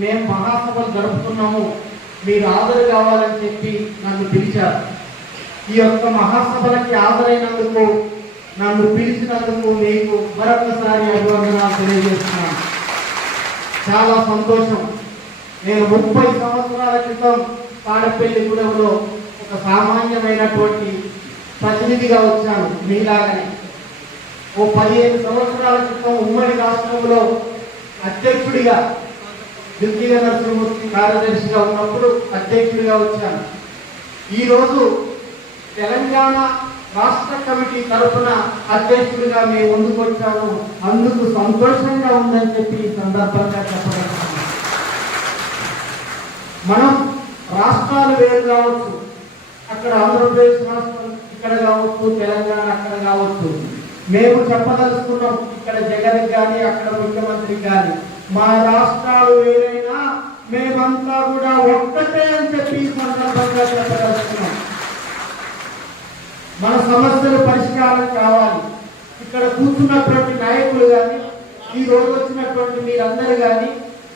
మేము మహాసభలు జరుపుతున్నాము మీరు హాజరు కావాలని చెప్పి నన్ను పిలిచారు. ఈ యొక్క మహాసభలకి హాజరైనందుకు నన్ను పిలిచినందుకు మీకు మరొకసారి అభివందనాలు తెలియజేస్తున్నాను. చాలా సంతోషం. నేను ముప్పై సంవత్సరాల క్రితం తాడపల్లిగూడెంలో ఒక సామాన్యమైనటువంటి ప్రతినిధిగా వచ్చాను మీలాగనే. ఓ పదిహేను సంవత్సరాల క్రితం ఉమ్మడి రాష్ట్రంలో అధ్యక్షుడిగా దిగ్గజ నరసింహమూర్తి కార్యదర్శిగా ఉన్నప్పుడు అధ్యక్షుడిగా వచ్చాను. ఈరోజు తెలంగాణ రాష్ట్ర కమిటీ తరఫున అధ్యక్షుడిగా మేము ముందుకు వచ్చాము అందుకు సంతోషంగా ఉందని చెప్పి ఈ సందర్భంగా చెప్పగలుగుతున్నాను. మనం రాష్ట్రాలు వేరు కావచ్చు. అక్కడ ఆంధ్రప్రదేశ్ రాష్ట్రం ఇక్కడ కావచ్చు తెలంగాణ అక్కడ కావచ్చు. మేము చెప్పదలుచుకున్నాం ఇక్కడ జగన్ కానీ అక్కడ ముఖ్యమంత్రి కానీ. మా రాష్ట్రాలు వేరైనా మేమంతా కూడా ఒక్కటే అని చెప్పి సందర్భంగా చెప్పదలుచుకున్నాం. మన సమస్యలు పరిష్కారం కావాలి. ఇక్కడ కూర్చున్నటువంటి నాయకులు కానీ ఈ రోజు వచ్చినటువంటి మీరందరూ కానీ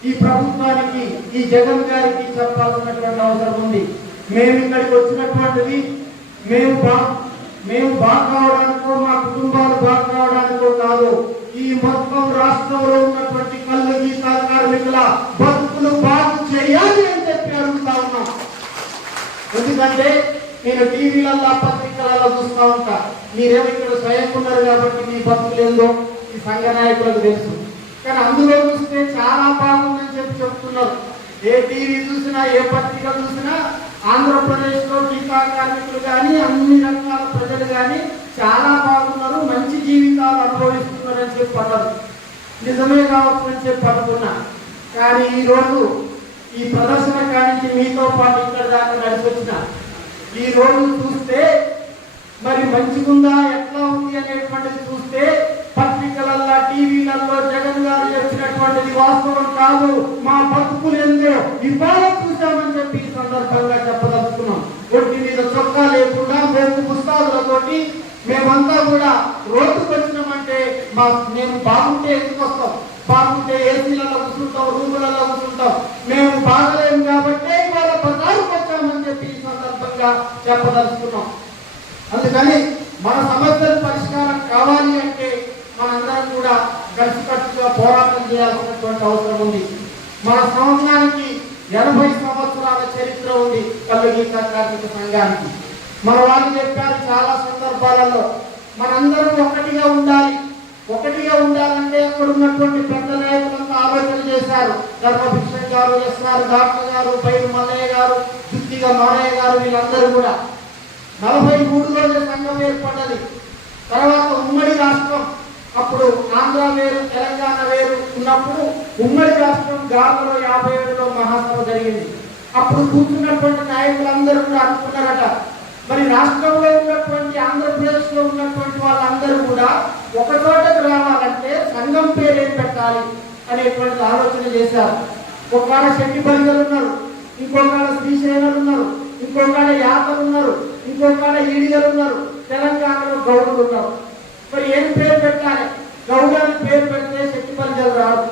ఈ ప్రభుత్వానికి ఈ జగన్ గారికి చెప్పాల్సినటువంటి అవసరం ఉంది. మేము ఇక్కడికి వచ్చినటువంటిది మేము బా మేము బాగా కావడానికో మా కుటుంబాలు బాగా కావడానికో కాదు ఈ మొత్తం రాష్ట్రంలో ఉన్న కళ్ళు కార్మికుల బతుకులు బాగు చేయాలి అని చెప్పి అడుగుతా ఉన్నా. ఎందుకంటే నేను టీవీలలో పత్రికలలో చూస్తూ ఉంటా. మీరేమో ఇక్కడ స్వయం ఉన్నారు కాబట్టి మీ బతుకులు ఏందో ఈ సంఘ నాయకులకు తెలుసు. కానీ అందులో చూస్తే చాలా బాగుందని చెప్పి చెప్తున్నారు. ఏ టీవీ చూసినా ఏ పత్రిక చూసినా ఆంధ్రప్రదేశ్లో టీకా కార్మికులు కానీ అన్ని రకాల ప్రజలు కానీ చాలా బాగున్నారు మంచి జీవితాలు అనుభవిస్తున్నారని చెప్పి అన్నారు. నిజమే కావచ్చు అని చెప్పి అనుకున్నా. కానీ ఈ రోజు ఈ ప్రదర్శన కానించి మీతో పాటు ఇక్కడ దాకా నడిచి వచ్చిన ఈ రోజు చూస్తే మరి మంచిగుందా ఎట్లా ఉంది అనేటువంటిది చూస్తే పత్రికలల్లో టీవీలలో జగన్ గారు చెప్పినటువంటిది వాస్తవం కాదు. మా బతుకులు ఏందో ఇవాళ చూసామని చెప్పి ఈ సందర్భంగా చెప్పదలుచుకున్నాం. ఒంటి మీద చొక్కా లేకుండా మేము పుస్తకాలతోటి మేమంతా కూడా రోడ్డుకు వచ్చిన మా మేము బాగుంటే ఎందుకు వస్తాం. బాగుంటే ఏసీలలో కూర్చుంటాం రూములలో కూర్చుంటాం. మేము బాగలేము కాబట్టి ఇవాళ బజారుకు వచ్చామని చెప్పి ఈ సందర్భంగా చెప్పదలుచుకున్నాం. అందుకని మన సమస్యల పరిష్కారం కావాలి అంటే మనందరం కూడా కలిసికట్టుగా పోరాటం చేయాల్సినటువంటి అవసరం ఉంది. మన సంవత్సరానికి ఎనభై సంవత్సరాల చరిత్ర ఉంది కళ్ళు కార్మిక సంఘానికి. మన వాళ్ళు చెప్పారు చాలా సందర్భాలలో మనందరం ఒకటిగా ఉండాలి. ఒకటిగా ఉండాలంటే అక్కడ ఉన్నటువంటి పెద్ద నాయకులంతా ఆలోచన చేశారు. ధర్మభిక్షణ్ గారు ఎస్ఆర్ డాక్టర్ గారు పైరు మల్లయ్య గారు దుద్దిగా మారయ్య గారు వీళ్ళందరూ కూడా. నలభై మూడులోనే సంఘం ఏర్పడ్డది. తర్వాత ఉమ్మడి రాష్ట్రం అప్పుడు ఆంధ్ర వేరు తెలంగాణ వేరు ఉన్నప్పుడు ఉమ్మడి రాష్ట్రం గార్లలో యాభై ఏడులో మహాసభ జరిగింది. అప్పుడు కూర్చున్నటువంటి నాయకులందరూ కూడా అనుకున్నారట. మరి రాష్ట్రంలో ఉన్నటువంటి ఆంధ్రప్రదేశ్లో ఉన్నటువంటి వాళ్ళందరూ కూడా ఒకచోట సంఘం పేరేం పెట్టాలి అనేటువంటి ఆలోచన చేశారు. ఒక శక్తి బలిగలు ఉన్నారు ఇంకొకళ్ళ శ్రీశైలలు ఉన్నారు ఇంకొకళ్ళ యాతలు ఉన్నారు ఇంకొకళ్ళ ఈడిగలు ఉన్నారు తెలంగాణలో గౌడులు ఉన్నారు మరి ఏం పేరు పెట్టాలి? గౌడ అని పేరు పెడితే శక్తి పరిజలు రాదు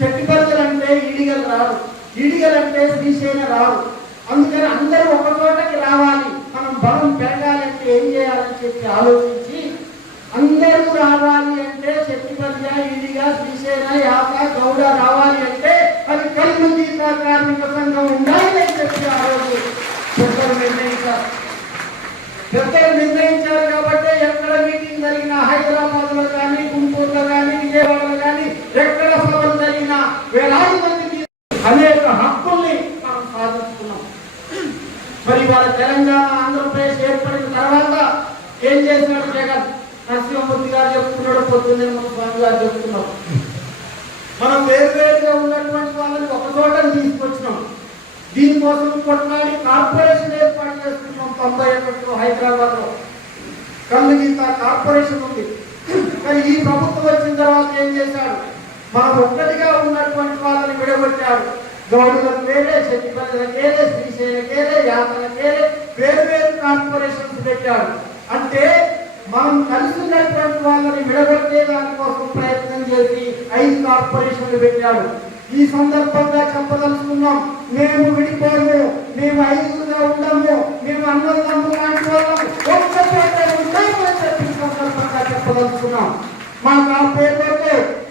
శక్తి పరిజలు అంటే ఈడిగలు రాదు ఈడిగలు అంటే శ్రీశైలం రాదు అందుకని అందరూ ఒక చోటకి రావాలి. మనం బలం పెరగాలంటే ఏం చేయాలని చెప్పి ఆలోచించి అందరూ రావాలి అంటే శక్తి పరిజ ఈడిగా శ్రీశైల యాత గౌడ రావాలి అంటే అది కలిసి గీత కార్మిక సంఘం ఉండాలి అని చెప్పి ఆ రోజు పెద్దలు నిర్ణయించారు పెద్దలు నిర్ణయించారు కాబట్టి ఎక్కడ మీటింగ్ జరిగినా హైదరాబాద్లో కానీ గుంటూరులో కానీ విజయవాడలో కానీ ఎక్కడ సభలు జరిగినా వేలాది మందికి అనేక హక్కుల్ని మనం సాధించుకున్నాం మరి వాళ్ళ తెలంగాణ ఆంధ్రప్రదేశ్ ఏర్పడిన తర్వాత ఏం చేసినాడు జగన్ నరసింహమూర్తి గారు చెప్తున్నాడు పొద్దున్నే మన స్వామి గారు చెప్తున్నారు మనం వేరువేరుగా ఉన్నటువంటి వాళ్ళని ఒక చోట తీసుకొచ్చినాం కోసం కొట్లాడి కార్పొరేషన్ ఏర్పాటు చేసుకున్నాం తొంభై ఒకటిలో హైదరాబాద్లో కళ్ళు కార్పొరేషన్ ఉంది. కానీ ఈ ప్రభుత్వం వచ్చిన తర్వాత ఏం చేశాడు మనం ఒక్కటిగా ఉన్నటువంటి వాళ్ళని విడగొట్టాడు గౌడులకు వేరే శక్తిపల్లిలకు వేరే శ్రీశైలకి వేరే యాతలకు వేరే వేరు వేరు కార్పొరేషన్స్ పెట్టాడు అంటే మనం కలిసి ఉన్నటువంటి వాళ్ళని విడగొట్టే దానికోసం ప్రయత్నం చేసి ఐదు కార్పొరేషన్లు పెట్టాడు ఈ సందర్భంగా చెప్పదలుచుకున్నాం. మేము విడిపోము మేము ఐదుగా ఉండము మేము అన్నదమ్ము లాంటి వాళ్ళం. ఒక్క ఉంటాము అని చెప్పి సందర్భంగా చెప్పదలుచుకున్నాం. మా ఆ పేరుతో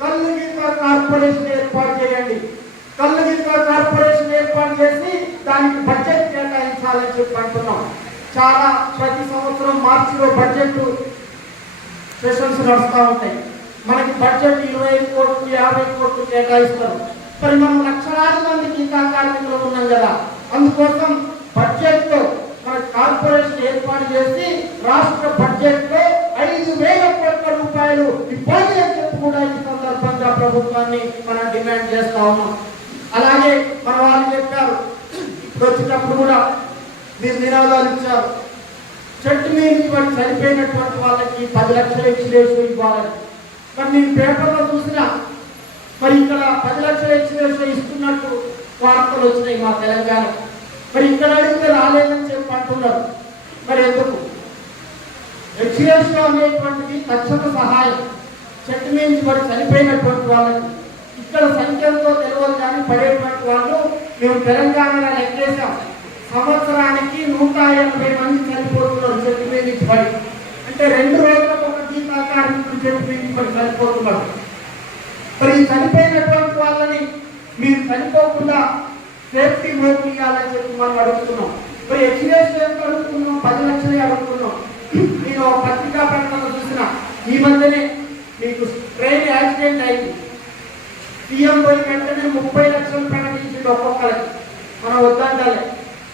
కళ్ళు కార్పొరేషన్ ఏర్పాటు చేయండి. కళ్ళు కార్పొరేషన్ ఏర్పాటు చేసి దానికి బడ్జెట్ కేటాయించాలని చెప్పి అంటున్నాం. చాలా ప్రతి సంవత్సరం మార్చిలో బడ్జెట్ సెషన్స్ నడుస్తూ ఉంటాయి మనకి బడ్జెట్ ఇరవై ఐదు కోట్లు యాభై కోట్లు కేటాయిస్తారు. మరి మనం లక్షలాది మంది టీకా కార్మికులు ఉన్నాం కదా. అందుకోసం బడ్జెట్లో మన కార్పొరేషన్ ఏర్పాటు చేసి రాష్ట్ర బడ్జెట్లో ఐదు వేల కోట్ల రూపాయలు ఇబ్బంది అని చెప్పి కూడా ఈ సందర్భంగా ప్రభుత్వాన్ని మనం డిమాండ్ చేస్తా ఉన్నాం. అలాగే మన వాళ్ళు చెప్పారు ఇప్పుడు వచ్చేటప్పుడు కూడా మీరు నినాదాలు ఇచ్చారు. చెట్టు మీద చనిపోయినటువంటి వాళ్ళకి పది లక్షలు ఎక్స్లేసు ఇవ్వాలని. మరి నేను పేపర్లో చూసినా మరి ఇక్కడ పది లక్షల ఎక్స్ప్రెస్ ఇస్తున్నట్టు వార్తలు వచ్చినాయి మా తెలంగాణ. మరి ఇక్కడ అడిగితే రాలేదని చెప్పి అంటున్నారు. మరి ఎందుకు? ఎక్స్ప్రెస్ అనేటువంటిది తక్షణ సహాయం. చెట్టు మీద నుంచి మరి చనిపోయినటువంటి వాళ్ళకి ఇక్కడ సంఖ్యలతో తెలియదు కానీ పడేటువంటి వాళ్ళు మేము తెలంగాణలో లెక్కేసాం సంవత్సరానికి నూట ఎనభై మంది చనిపోతున్నారు చెట్టు మీద నుంచి పడి. అంటే రెండు రోజులకు ఒక గీతా కార్మికులు చెట్టు మీద నుంచి పడి చనిపోతున్నారు. మరి ఈ చనిపోయినటువంటి వాళ్ళని మీరు చనిపోకుండా సేఫ్టీ ఓటు ఇవ్వాలని చెప్పి మనం అడుగుతున్నాం. మరి ఎక్స్పీరియన్స్ ఎంత అడుగుతున్నాం పది లక్షలే అడుగుతున్నాం. నేను పత్రికా ప్రకటన చూసిన ఈ మధ్యనే మీకు ట్రైన్ యాక్సిడెంట్ అయింది. సీఎం పోయిన వెంటనే ముప్పై లక్షలు ప్రకటించింది ఒక్కొక్కరికి. మనం వద్దంటాలే.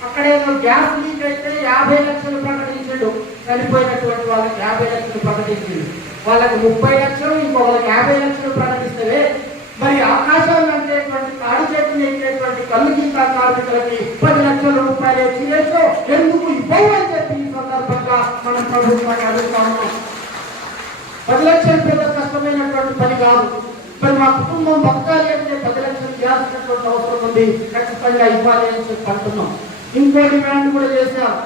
అక్కడ ఏదో గ్యాస్ లీక్ అయితే యాభై లక్షలు ప్రకటించాడు. చనిపోయినటువంటి వాళ్ళకి యాభై లక్షలు ప్రకటించింది వాళ్ళకి ముప్పై లక్షలు ఇంకొకరికి యాభై లక్షలు ప్రకటిస్తే మరి ఆకాశాన్ని అంటేటువంటి తాడి చేతులు ఎక్కేటువంటి కళ్ళు కింద కార్మికులకి పది లక్షల రూపాయలు ఎక్కివేసో ఎందుకు ఇవ్వవు అని చెప్పి ఈ సందర్భంగా మనం ప్రభుత్వాన్ని అడుగుతాము పది లక్షలు పెద్ద కష్టమైనటువంటి పని కాదు. మరి మా కుటుంబం బతకాలి అంటే పది లక్షలు చేయాల్సినటువంటి అవసరం ఉంది. ఖచ్చితంగా ఇవ్వాలి అని చెప్పి అంటున్నాం. ఇంకో డిమాండ్ కూడా చేశారు.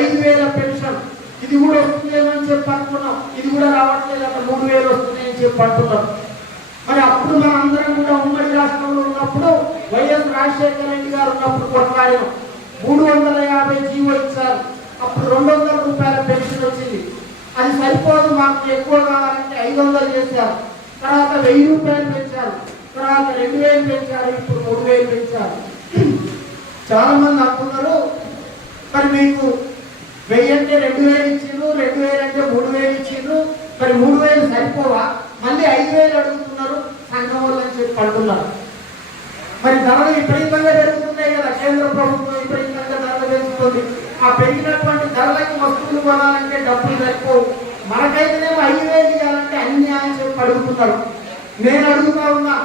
ఐదు వేల పెన్షన్. ఇది కూడా వస్తుందేమో అని చెప్పి అనుకున్నాం. ఇది కూడా రావట్లేదు అక్కడ మూడు వేలు వస్తున్నాయి అని చెప్పి అంటున్నాం. మరి అప్పుడు మన అందరం కూడా ఉమ్మడి రాష్ట్రంలో ఉన్నప్పుడు వైఎస్ రాజశేఖర రెడ్డి గారు ఉన్నప్పుడు కొట్లాడినాం మూడు వందల యాభై జీవో ఇచ్చారు. అప్పుడు రెండు వందల రూపాయల పెన్షన్ వచ్చింది. అది సరిపోదు మాకు ఎక్కువ కావాలంటే ఐదు వందలు చేశారు. తర్వాత వెయ్యి రూపాయలు పెంచారు. తర్వాత రెండు వేలు పెంచారు ఇప్పుడు మూడు వేలు పెంచారు. చాలా మంది అంటున్నారు మరి మీకు వెయ్యి అంటే రెండు వేలు ఇచ్చిండ్రు రెండు వేలు అంటే మూడు వేలు ఇచ్చిండ్రు. మరి మూడు వేలు సరిపోవా? మళ్ళీ ఐదు వేలు అడుగుతున్నారు సంఘం వాళ్ళు అని చెప్పి పడుతున్నారు మరి ధరలు విపరీతంగా పెరుగుతున్నాయి కదా కేంద్ర ప్రభుత్వం విపరీతంగా ధరలు పెరుగుతుంది ఆ పెరిగినటువంటి ధరలకి వస్తువులు కొనాలంటే డబ్బులు సరిపోవు. మనకైతేనేమో ఐదు వేలు ఇవ్వాలంటే అన్ని అని చెప్పి అడుగుతున్నారు. నేను అడుగుతా ఉన్నా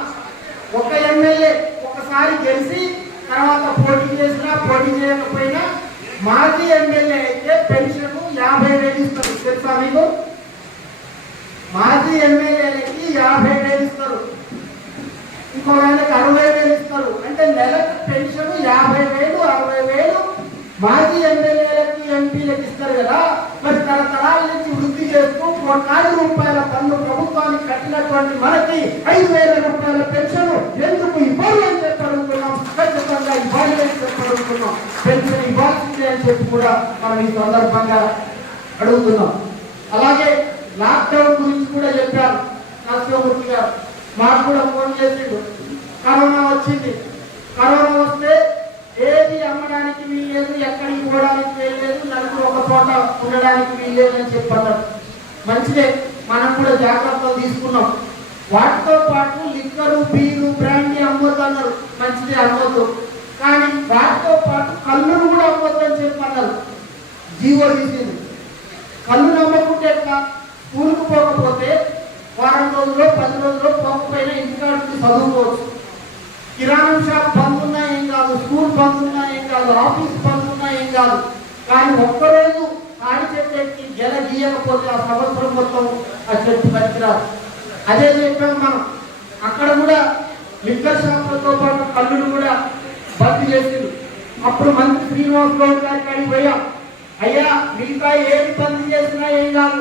ఒక ఎమ్మెల్యే ఒకసారి గెలిచి తర్వాత పోటీ చేసినా పోటీ చేయకపోయినా మాజీ ఎమ్మెల్యే అయితే పెన్షన్ యాభై వేలు ఇస్తారు. తెలుసా మీకు? మాజీ ఎమ్మెల్యేలకి యాభై వేలు ఇస్తారు. ఇంకో వాళ్ళకి అరవై వేలు ఇస్తారు. అంటే నెలకు పెన్షన్ యాభై వేలు అరవై వేలు మాజీ ఎమ్మెల్యేలకి ఎంపీలకు ఇస్తారు కదా. మరి తరతరాల నుంచి వృద్ధి చేస్తూ కోట్లాది రూపాయల పన్ను ప్రభుత్వానికి కట్టినటువంటి మనకి ఐదు వేల రూపాయల పెన్షన్ ఎందుకు ఇవ్వాలి అని చెప్పారు అడుగుతున్నాం ఇవ్వాలి అని చెప్పి అడుగుతున్నాం పెన్షన్ ఇవ్వాల్సిందే అని చెప్పి కూడా మనం ఈ సందర్భంగా అడుగుతున్నాం. అలాగే లాక్డౌన్ గురించి కూడా చెప్పారు. నరసింహమూర్తి గారు. మాకు కూడా ఫోన్ చేసిండు. కరోనా వచ్చింది. కరోనా వస్తే ఏది అమ్మడానికి వీల్లేదు ఎక్కడికి పోవడానికి వీల్లేదు నలుగురు ఒక చోట ఉండడానికి వీల్లేదు అని చెప్పారు మంచిదే. మనం కూడా జాగ్రత్తలు తీసుకున్నాం. వాటితో పాటు లిక్కరు బీరు బ్రాండీ అమ్మొద్దు అన్నారు. మంచిదే అమ్మొద్దు. కానీ వాటితో పాటు కళ్ళును కూడా అమ్మొద్దని చెప్పన్నారు. జీవో తీసింది. కళ్ళు నమ్మకుంటే ఎట్లా? స్కూల్కి పోకపోతే వారం రోజుల్లో పది రోజుల్లో పోకపోయినా ఇంటికాడ నుంచి చదువుకోవచ్చు. కిరాణం షాప్ బంద్ ఉన్నా ఏం కాదు స్కూల్ బంద్ ఉన్నా ఏం కాదు ఆఫీస్ బంద్ ఉన్నా ఏం కాదు. కానీ ఒక్కరోజు తాడి చెట్టు జల గీయకపోతే ఆ సంవత్సరం మొత్తం ఆ చెట్టు పనికిరాదు. అదే చెప్పాం మనం. అక్కడ కూడా లిక్కర్ షాపులతో పాటు కళ్ళు కూడా బంద్ చేసింది అప్పుడు మంత్రి శ్రీనివాస్ గౌడ్ గారికి అడిగిపోయా అయ్యా మిగతా ఏది పని చేసినా ఏం కాదు.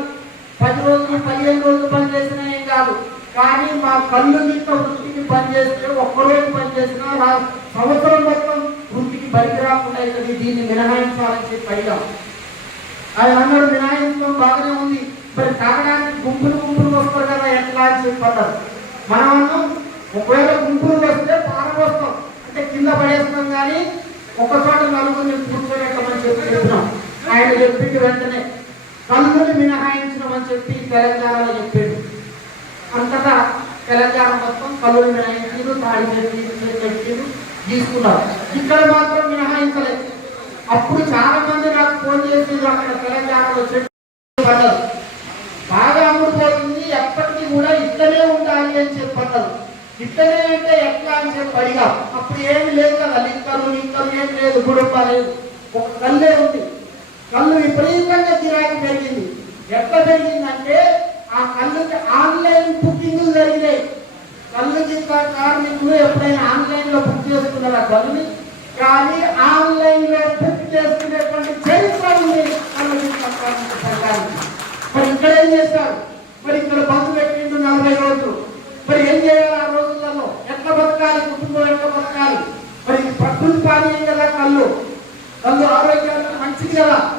పది రోజులు పదిహేను రోజులు పని చేసినా ఏం కాదు. కానీ మా కళ్ళు గీత వృత్తికి పనిచేస్తే ఒక్కరోజు పనిచేసినా నా సంవత్సరం మొత్తం వృత్తికి బయట రాకుండా అవుతుంది దీన్ని మినహాయించాలని చెప్పి అడిగాం. ఆయన అన్నారు మినహాయించడం బాగానే ఉంది. మరి తాగడానికి గుంపులు గుంపులు వస్తారు కదా ఎట్లా అని చెప్పి అన్నారు. మనం అన్నాం ఒకవేళ గుంపులు వస్తే కింద పడేస్తున్నాం కానీ ఒక చోట నలుగురిని కూర్చోబెట్టమని చెప్పి చెప్పినాం ఆయన చెప్పింది వెంటనే కలుగుని మినహాయించడం చెప్పి తెలంగాణలో చెప్పాడు. అంతటా తెలంగాణ మొత్తం కళ్ళు మినహాయించారు తాడి చెట్టు తీసుకున్నారు. ఇక్కడ మాత్రం మినహాయించలేదు అప్పుడు చాలా మంది నాకు ఫోన్ చేసి అక్కడ తెలంగాణలో చెట్టు పడ్డారు బాగా అమ్ముడుపోతుంది ఎప్పటికీ కూడా ఇక్కడే ఉండాలి అని చెప్పన్నారు. ఇక్కడే అంటే ఎట్లా అని చెప్పి అడిగా అప్పుడు ఏమి లేదు కదా లిక్కలు లిక్కలు ఏం లేదు గుడుంబ లేదు. ఒక కళ్ళే ఉంది. కళ్ళు విపరీతంగా గిరాకీ పెరిగింది. ఎట్లా పెరిగిందంటే ఆ కళ్ళుకి ఆన్లైన్ బుకింగ్లు జరిగినాయి. కళ్ళుకి కార్మికులు ఎప్పుడైనా ఆన్లైన్లో బుక్ చేసుకున్నారు ఆ కళ్ళుని కానీ ఆన్లైన్లో బుక్ చేసుకునేటువంటి చరిత్ర ఉంది మరి ఇక్కడ ఏం చేస్తారు? మరి ఇక్కడ బంద్ పెట్టిండు నలభై రోజులు. మరి ఏం చేయాలి ఆ బతకాలి కుటుంబం ఎట్లా బతకాలి. మరి ప్రకృతి పానీయం కదా కళ్ళు. కళ్ళు ఆరోగ్యానికి మంచిది కదా.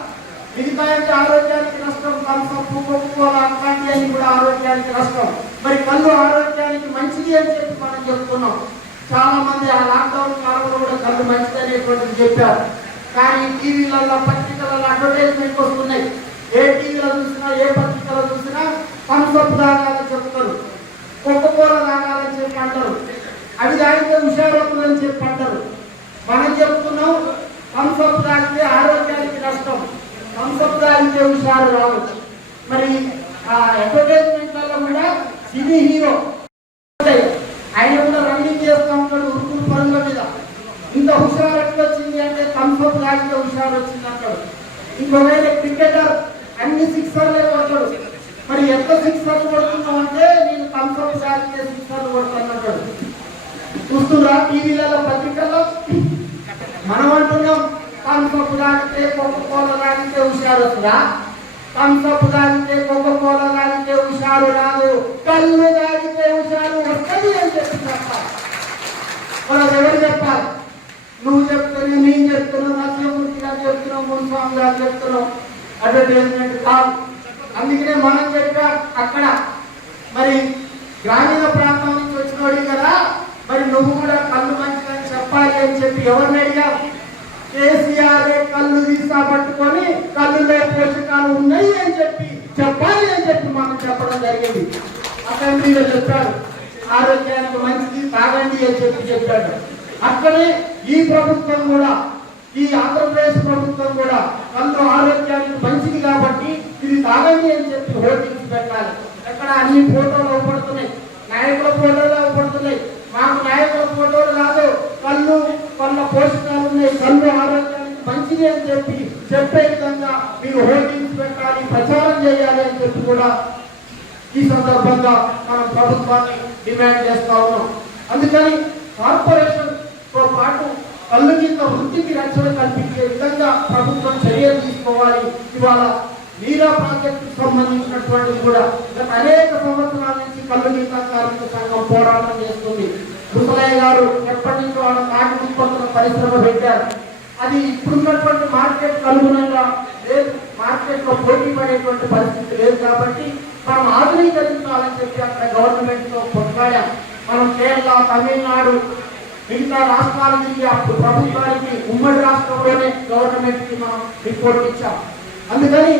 మిగతా అంటే ఆరోగ్యానికి నష్టం. కలుసప్పు కొనుక్కోవాలి అట్లాంటి అని కూడా ఆరోగ్యానికి నష్టం. మరి కళ్ళు ఆరోగ్యానికి మంచిది అని చెప్పి మనం చెప్తున్నాం. చాలా మంది ఆ లాక్డౌన్ కాలంలో కూడా కళ్ళు మంచిది అనేటువంటిది చెప్పారు. కానీ టీవీలలో పత్రికలలో అడ్వర్టైజ్మెంట్ వస్తున్నాయి. ఏ టీవీలో చూసినా ఏ పత్రికలో చూసినా థమ్స్అప్ దాగాలని చెప్తారు. కోకోకోల దాగాలని చెప్పి అంటారు. అవి దానితో హుషారవుతుందని చెప్పి అంటారు. మనం చెప్తున్నాం థమ్స్అప్ తాగితే ఆరోగ్యానికి నష్టం. థమ్స్అప్ తాగితే హుషారు రావచ్చు మరి ఆ అడ్వర్టైజ్మెంట్లలో కూడా సినీ హీరో ఆయన కూడా రన్నింగ్ చేస్తూ ఉంటాడు ఉరుకులు పనుల మీద. ఇంత హుషారు ఎట్లా వచ్చింది అంటే థమ్స్అప్ తాగితే హుషారు వచ్చింది అంటాడు. ఇంకొకవేళ క్రికెటర్ అన్ని సిక్సర్లే కొడతాడు. మరి ఎంత సిక్సర్లు కొడుతున్నావు అంటే నేను థమ్స్అప్ తాగితే సిక్సర్లు కొడతాను చూస్తున్నా టీవీలలో పత్రికల్లో? మనం అంటున్నాం థమ్స్అప్ తాగితే కోక కోల తాగితే హుషారు వస్తుందా? థమ్స్అప్ తాగితే కోక కోల తాగితే హుషారు రాదు. కళ్ళు తాగితే హుషారు వస్తుంది అని చెప్పి చెప్పాలి మనం ఎవరు చెప్పాలి? నువ్వు చెప్తున్నావు నేను చెప్తున్నావు నరసింహమూర్తి గారు చెప్తున్నావు మున్స్వామి గారు చెప్తున్నావు అడ్వర్టైజ్మెంట్ కాదు. అందుకనే మనం చెప్పా అక్కడ. మరి గ్రామీణ ప్రాంతం నుంచి వచ్చినోడి కదా మరి నువ్వు కూడా కళ్ళు మంచిదని చెప్పాలి అని చెప్పి ఎవరిని అడిగావు కేసీఆర్ కళ్ళు తీసా పట్టుకొని కళ్ళులో పోషకాలు ఉన్నాయి అని చెప్పి చెప్పాలి అని చెప్పి మనం చెప్పడం జరిగింది. అసెంబ్లీలో చెప్పారు. ఆరోగ్యానికి మంచిది తాగండి అని చెప్పి చెప్పాడు అక్కడే ఈ ప్రభుత్వం కూడా ఈ ఆంధ్రప్రదేశ్ ప్రభుత్వం కూడా కళ్ళు ఆరోగ్యానికి మంచిది కాబట్టి ఇది తాగండి అని చెప్పి హోర్డింగ్స్ పెట్టాలి. ఎక్కడ అన్ని ఫోటోలు అవపడుతున్నాయి నాయకుల ఫోటోలు అవపడుతున్నాయి మాకు నాయకుల ఫోటోలు కాదు కళ్ళు వల్ల పోషకాలు ఉన్నాయి కళ్ళు ఆరోగ్యానికి మంచిది అని చెప్పి చెప్పే విధంగా మీరు హోర్డింగ్స్ పెట్టాలి ప్రచారం చేయాలి అని చెప్పి కూడా ఈ సందర్భంగా మనం ప్రభుత్వాన్ని డిమాండ్ చేస్తా ఉన్నాం. అందుకని కార్పొరేషన్తో పాటు కళ్ళు కింద వృత్తికి రక్షణ కల్పించే విధంగా ప్రభుత్వం చర్యలు తీసుకోవాలి. ఇవాళ నీరా ప్రాజెక్టుకు సంబంధించినటువంటి కూడా గత అనేక సంవత్సరాల నుంచి కళ్ళు గీత కార్మిక సంఘం పోరాటం చేస్తుంది. ముసలయ్య గారు ఎప్పటి నుంచో వాళ్ళ పరిశ్రమ పెట్టారు. అది ఇప్పుడున్నటువంటి మార్కెట్ అనుగుణంగా లేదు. మార్కెట్లో పోటీ పడేటువంటి పరిస్థితి లేదు కాబట్టి మనం ఆధునీకరించాలని చెప్పి అక్కడ గవర్నమెంట్తో కొట్లాడాం. మనం కేరళ తమిళనాడు మిగతా రాష్ట్రాల నుంచి అప్పుడు ప్రభుత్వానికి ఉమ్మడి రాష్ట్రంలోనే గవర్నమెంట్కి మనం రిపోర్ట్ ఇచ్చాం. అందుకని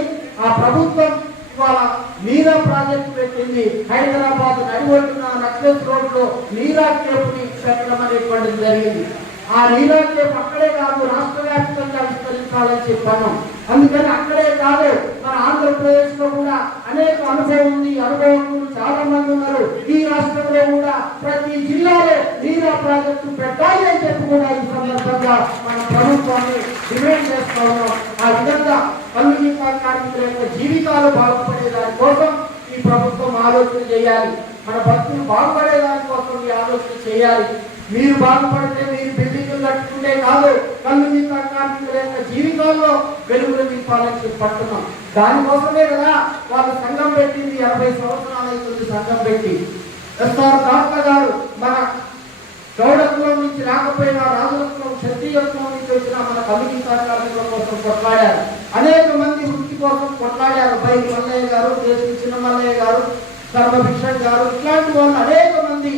ఆ ప్రభుత్వం ఇవాళ నీరా ప్రాజెక్ట్ పెట్టింది. హైదరాబాద్ నడివొడ్డున నక్సెస్ రోడ్లో నీరా కేపుని పెట్టడం అనేటువంటిది జరిగింది. ఆ నీరా కేపు అక్కడే కాదు రాష్ట్ర వ్యాప్తంగా విస్తరించాలని చెప్పాను అందుకని అక్కడే కాదు మన ఆంధ్రప్రదేశ్లో కూడా అనేక అనుభవం ఉంది అనుభవకులు చాలా మంది ఉన్నారు. ఈ రాష్ట్రంలో కూడా ప్రతి జిల్లాలో నీరా ప్రాజెక్టు పెట్టాలి అని చెప్పి కూడా ఈ సందర్భంగా మన ప్రభుత్వాన్ని డిమాండ్ చేస్తా ఉన్నాం. ఆ విధంగా కళ్ళు కార్మికుల యొక్క జీవితాలు బాగుపడే దాని కోసం ఈ ప్రభుత్వం ఆలోచన చేయాలి. మన భక్తులు బాగుపడే దాని కోసం ఈ ఆలోచన చేయాలి. మీరు బాగుపడితే మీరు తట్టుకుంటే కాదు కళ్ళు గీత కార్మికుల యొక్క జీవితాల్లో వెలుగులు నింపాలని చెప్పి పట్టున్నాం దానికోసమే కదా వాళ్ళు సంఘం పెట్టింది ఎనభై సంవత్సరాలు అవుతుంది సంఘం పెట్టి. ఎస్ఆర్ దాట్ల గారు మన గౌడత్వం నుంచి రాకపోయినా రాజరత్వం క్షత్రియత్వం నుంచి వచ్చిన మన కమిటీ కార్మికుల కోసం కొట్లాడారు. అనేక మంది వృత్తి కోసం కొట్లాడారు. బైక్ మల్లయ్య గారు దేశం చిన్నమల్లయ్య గారు ధర్మభిక్షణ్ గారు ఇట్లాంటి వాళ్ళు అనేక మంది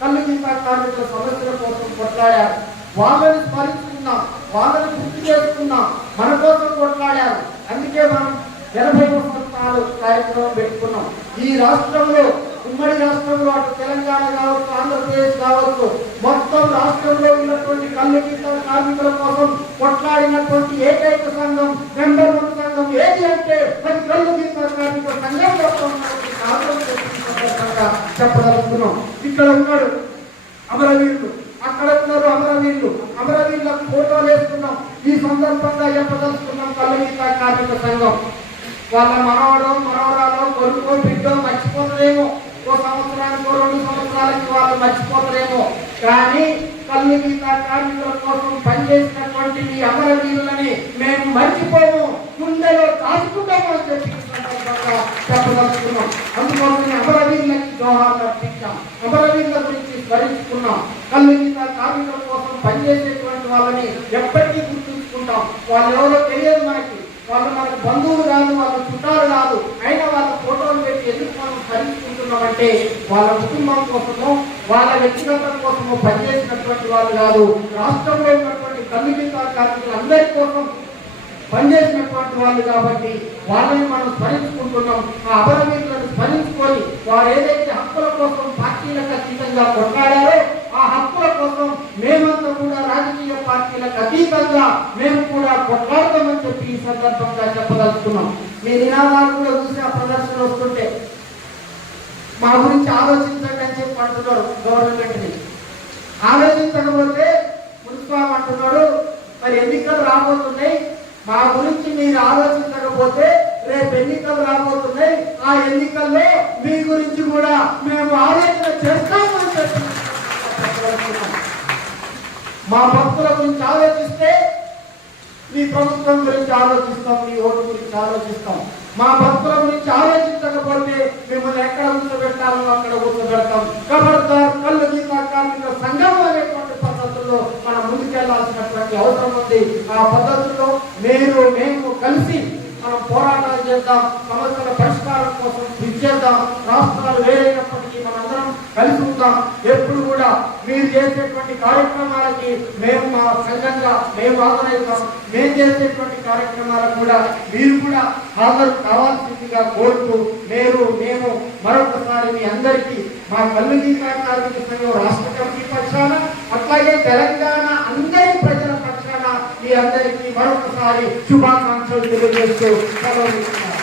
కమిటీ కార్మికుల సమస్యల కోసం కొట్లాడారు. వాళ్ళని స్మరించుకున్నాం వాళ్ళని గుర్తు చేసుకున్నాం మన కోసం కొట్లాడారు. అందుకే మనం ఎనభై సంవత్సరాలు కార్యక్రమం పెట్టుకున్నాం. ఈ రాష్ట్రంలో ఉమ్మడి రాష్ట్రంలో అటు తెలంగాణ కావచ్చు ఆంధ్రప్రదేశ్ కావచ్చు మొత్తం రాష్ట్రంలో ఉన్నటువంటి కళ్ళు గీత కార్మికుల కోసం కొట్లాడినటువంటి ఏకైక సంఘం మెంబర్ వన్ సంఘం ఏది అంటే అది కళ్ళు గీత కార్మికుల సంఘం మొత్తం చెప్పదలుచుకున్నాం. ఇక్కడ ఉన్నాడు అమరవీరుడు. అక్కడ ఉన్నారు అమరవీరులు. అమరవీరులకు ఫోటోలు వేసుకున్నాం. ఈ సందర్భంగా చెప్పదలుచుకున్నాం కళ్ళు కార్మిక సంఘం. వాళ్ళ మనవడో మనవరాలో కొడుకో బిడ్డో మర్చిపోతారేమో. ఓ సంవత్సరానికి ఓ రెండు సంవత్సరాలకి వాళ్ళు మర్చిపోతారేమో. కానీ కళ్ళు గీత కార్మికుల కోసం పనిచేసినటువంటి ఈ అమరవీరులని మేము మర్చిపోము. గుండెలో దాచుకుంటాము అని చెప్పి చెప్పదలుచుకున్నాం. అందుకోసమే అమరవీరులకి దోహాలు అర్పించాం. అమరవీరుల గురించి స్మరించుకున్నాం కళ్ళు కార్మికుల కోసం పనిచేసేటువంటి వాళ్ళని ఎప్పటికీ గుర్తుంచుకుంటాం. వాళ్ళు ఎవరో తెలియదు మనకి. వాళ్ళు మనకు బంధువులు కాదు వాళ్ళ చుట్టాలు కాదు. అయినా వాళ్ళ ఫోటోలు పెట్టి ఎందుకు మనం స్మరించుకుంటున్నామంటే వాళ్ళ కుటుంబం కోసమో వాళ్ళ వ్యక్తిగతం కోసమో పనిచేసినటువంటి వాళ్ళు కాదు. రాష్ట్రంలో ఉన్నటువంటి కమ్యూనిటీ కార్మికులు అందరి కోసం పనిచేసినటువంటి వాళ్ళు కాబట్టి వాళ్ళని మనం స్మరించుకుంటున్నాం. ఆ అమరవీరులను స్మరించుకొని వారు ఏదైతే హక్కుల కోసం పార్టీలకు అతీతంగా కొట్లాడారో ఆ హక్కుల కోసం మేమంతా కూడా రాజకీయ పార్టీలకు అతీతంగా మేము కూడా కొట్లాడతామని చెప్పి ఈ సందర్భంగా చెప్పదలుచుకున్నాం. మీ నినాదాలు కూడా చూసి ఆ ప్రదర్శన వస్తుంటే మా గురించి ఆలోచించండి అని చెప్పి అంటున్నారు గవర్నమెంట్ని ఆలోచించకపోతే మున్సిపాల్ అంటున్నాడు మరి ఎన్నికలు రాబోతున్నాయి. మా గురించి మీరు ఆలోచించకపోతే రేపు ఎన్నికలు రాబోతున్నాయి. ఆ ఎన్నికల్లో మీ గురించి కూడా మేము ఆలోచన చేస్తామని చెప్పి మా భక్తుల గురించి ఆలోచిస్తే మీ ప్రభుత్వం గురించి ఆలోచిస్తాం మీ ఓటు గురించి ఆలోచిస్తాం. మా భక్తుల గురించి ఆలోచించకపోతే మిమ్మల్ని ఎక్కడ కూర్చోబెట్టాలో అక్కడ కూర్చోబెడతాం. కబర్దార్ కళ్ళు గీత కార్మిక సంఘం పద్ధతుల్లో మనం ముందుకెళ్ళాల్సినటువంటి అవసరం ఉంది. ఆ పద్ధతుల్లో మీరు మేము కలిసి మనం పోరాటాలు చేద్దాం సమస్యల పరిష్కారం కోసం కృషి చేద్దాం. రాష్ట్రాలు వేరైనప్పటికీ మనందరం కలిసి ఉందాం ఎప్పుడు కూడా మీరు చేసేటువంటి కార్యక్రమాలకి మేము మా సంఘంగా మేము హాజరవుతాం. మేము చేసేటువంటి కార్యక్రమాలకు కూడా మీరు కూడా హాజరు కావాల్సిందిగా కోరుతూ మీరు మేము మరొకసారి మీ అందరికీ మా కళ్ళు గీత కార్మిక సంఘం రాష్ట్ర కమిటీ పక్షాన అట్లాగే తెలంగాణ అందరి ప్రజల పక్షాన మీ అందరికీ మరొకసారి శుభాకాంక్షలు తెలియజేస్తూ సెలవు